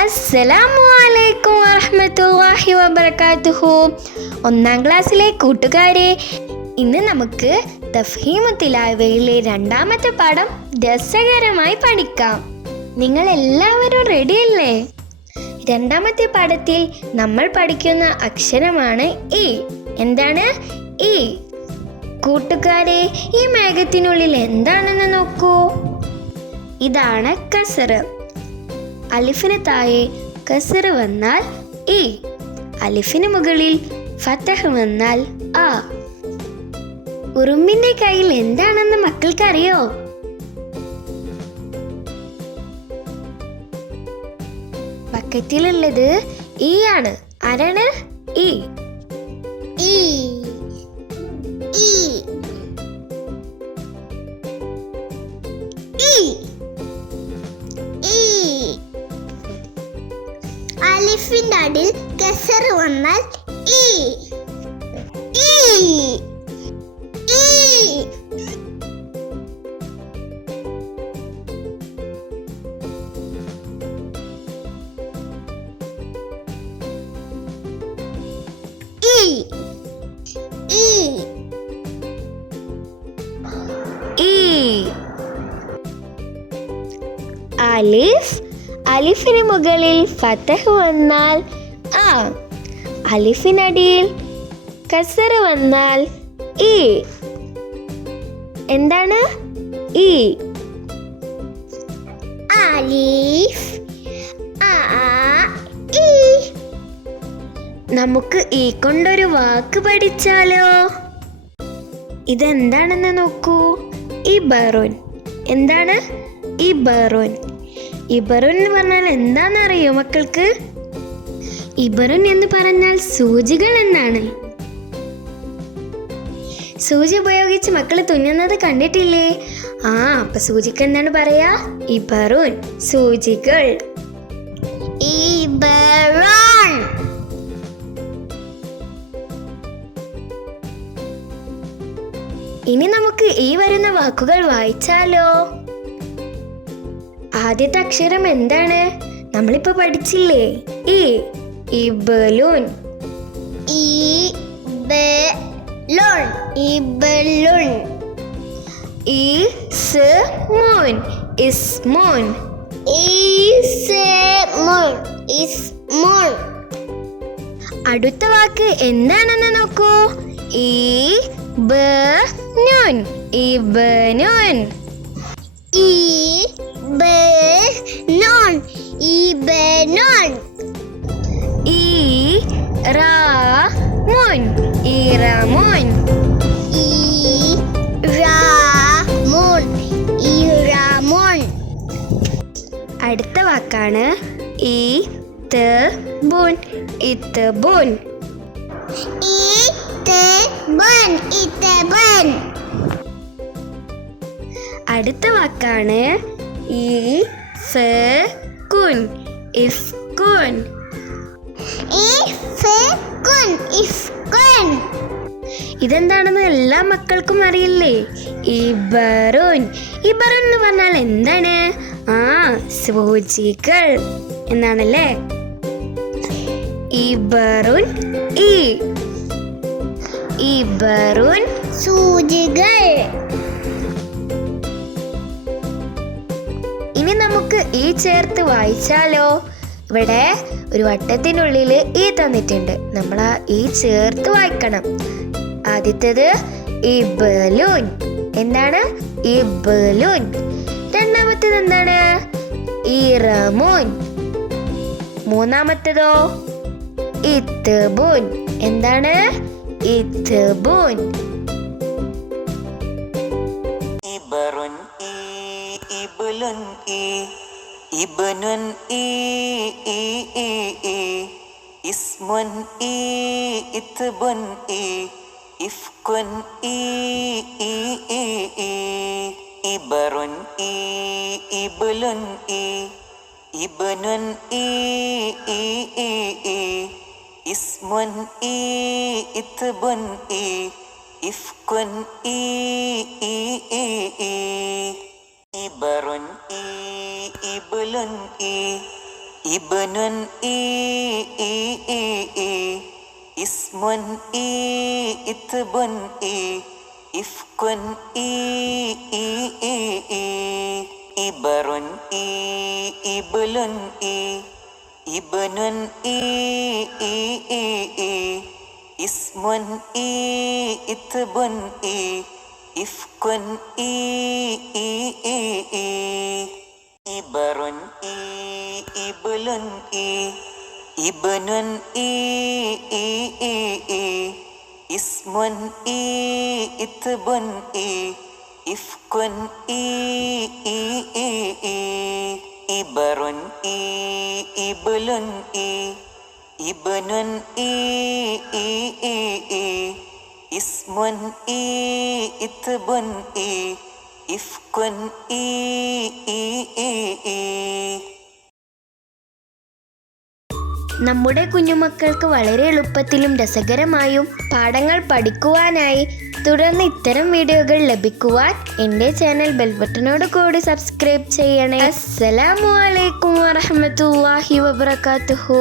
അസ്സലാമു അലൈക്കും വറഹ്മത്തുള്ളാഹി വബറകാതുഹു. 1ാം ക്ലാസ്സിലെ കൂട്ടുകാരെ, ഇന്ന് നമുക്ക് തഫ്ഹീമു തിലാവയിലെ 2ാമത്തെ പാഠം രസകരമായി പഠിക്കാം. നിങ്ങൾ എല്ലാവരും റെഡിയല്ലേ? 2ാമത്തെ പാഠത്തിൽ നമ്മൾ പഠിക്കുന്ന അക്ഷരമാണ് ഇ. എന്താണ് ഇ? കൂട്ടുകാരെ, ഈ മേഘത്തിനുള്ളിൽ എന്താണെന്ന് നോക്കൂ. ഇതാണ് കസറ്. അലിഫിന് താഴെ കസറ് വന്നാൽ ഇ, അലിഫിന് മുകളിൽ ഫതഹ് വന്നാൽ ആ. ഉറുമ്പിന്റെ കയ്യിൽ എന്താണെന്ന് മക്കൾക്കറിയോ? ബക്കറ്റിലുള്ളത് ഈ ആണ്. ആരാണ് ഈ? ഈ ഈ അലിഫിന്റെ അടിയിൽ കസറ് വന്നാൽ ഈ. ഈ ഈ അലിഫ്, അലിഫിന് മുകളിൽ ഫതഹ് വന്നാൽ ആ, അലിഫിനടിയിൽ കസറ് വന്നാൽ ഈ. എന്താണ് ഈ? അലിഫ് ആ ഈ. നമുക്ക് ഈ കൊണ്ടൊരു വാക്ക് പഠിച്ചാലോ? ഇതെന്താണെന്ന് നോക്കൂ. ഇബറുൻ. എന്താണ് ഇബറുൻ? ഇബറുൻ എന്ന് പറഞ്ഞാൽ എന്താണെന്നറിയോ മക്കൾക്ക്? ഇബറുൻ എന്ന് പറഞ്ഞാൽ സൂചികൾ എന്നാണ്. സൂചി ഉപയോഗിച്ച് മക്കൾ തുന്നുന്നത് കണ്ടിട്ടില്ലേ? ആ, അപ്പൊ സൂചിക്ക് എന്താണ് പറയാ? ഇബറുൻ, സൂചികൾ. ഇബറുൻ. ഇനി നമുക്ക് ഈ വരുന്ന വാക്കുകൾ വായിച്ചാലോ? ആദ്യത്തെ അക്ഷരം എന്താണ്? നമ്മളിപ്പോ പഠിച്ചില്ലേ? ഇ. ഇബലുൻ. ഇബലുൻ. ഇബലുൻ. ഇസ്മുൻ. ഇസ്മുൻ. ഇസ്മുൻ. ഇസ്മുൻ. അടുത്ത വാക്ക് എന്താണെന്ന് നോക്കൂ. ഇബ്നുൻ. ഇബ്നുൻ. ഇബ്നുൻ. ഇബ്നുൻ. ഇറാമുൻ. ഇറാമുൻ. ഇറാമുൻ. ഇറാമുൻ. അടുത്ത വാക്കാണ് ഇത്ബുൻ. ഇത്ബുൻ. ഇത്ബുൻ. ഇത്ബുൻ. അടുത്ത വാക്കാണ് ഇഫ്കുൻ. ഇഫ്കുൻ. ഇഫ്കുൻ. ഇഫ്കുൻ. ഇതെന്താണെന്ന് എല്ലാ മക്കൾക്കും അറിയില്ലേ? ഇബറുൻ. ഇബറുൻ എന്ന് പറഞ്ഞാൽ എന്താണ്? ആ, സൂചികൾ എന്നാണല്ലേ. ഇബറുൻ ഇ. ഇബറുൻ സൂചികൾ. ഇനി നമുക്ക് ഈ ചേർത്ത് വായിച്ചാലോ? ഇവിടെ ഒരു വട്ടത്തിനുള്ളിൽ ഈ തന്നിട്ടുണ്ട്. നമ്മൾ ആ ഈ ചേർത്ത് വായിക്കണം. ആദ്യത്തേത് ഇബ്ലുൻ. എന്താണ്? ഇബ്ലുൻ. രണ്ടാമത്തേത് എന്താണ്? ഇറമുൻ. മൂന്നാമത്തേതോ ഇത്ബുൻ. എന്താണ്? ഇത്ബുൻ. ഇബറുൻ ഇ. ഇബ്ലുൻ ഇ. ഇബ്നുൻ ഇ. ഇ ഇ ഇ. ഇസ്മുൻ ഇ. ഇത്ബുൻ ഇ. ഇഫ്കുൻ ഇ. ഇ ഇ ഇ. ഇബറുൻ ഇ. ഇബ്ലുൻ ഇ. ഇബ്നുൻ ഇ. ഇ ഇ ഇ. ഇസ്മുൻ ഇ. ഇത്ബുൻ ഇ. ഇഫ്കുൻ ഇ. ഇ ഇ ഇ. ഇബറുൻ ഇ. ഇബ്ലുൻ ഇ. ഇബ്നുൻ ഈ ഇസ്മുൻ ഈ ഇത്ബുൻ ഈ ഇഫ്കുൻ ഈ ഇബറുൻ ഈ ഇബ്ലുൻ ഈ ഇബ്നുൻ ഈ ഇസ്മുൻ ഈ ഇത്ബുൻ ഈ ഇഫ്കുൻ ഈ ഇബറുൻ ഈ ഇബ്ലുൻ ഈ ഇബ്നുൻ ഈ ഇസ്മുൻ ഈ ഇത്ബുൻ ഈ ഇഫ്കുൻ ഈ ഇബറുൻ ഈ ഇബ്ലുൻ ഈ ഇബ്നുൻ ഈ ഇസ്മുൻ ഈ ഇത്ബുൻ ഈ ഇഫ്കുൻ ഈ നമ്മുടെ കുഞ്ഞുമക്കൾക്ക് വളരെ എളുപ്പത്തിലും രസകരമായും പാഠങ്ങൾ പഠിക്കുവാനായി തുടർന്ന് ഇത്തരം വീഡിയോകൾ ലഭിക്കുവാൻ എൻ്റെ ചാനൽ ബെൽ ബട്ടനോട് കൂടി സബ്സ്ക്രൈബ് ചെയ്യണേ. അസ്സലാമു അലൈക്കും വറഹ്മത്തുള്ളാഹി വബറകാതുഹു.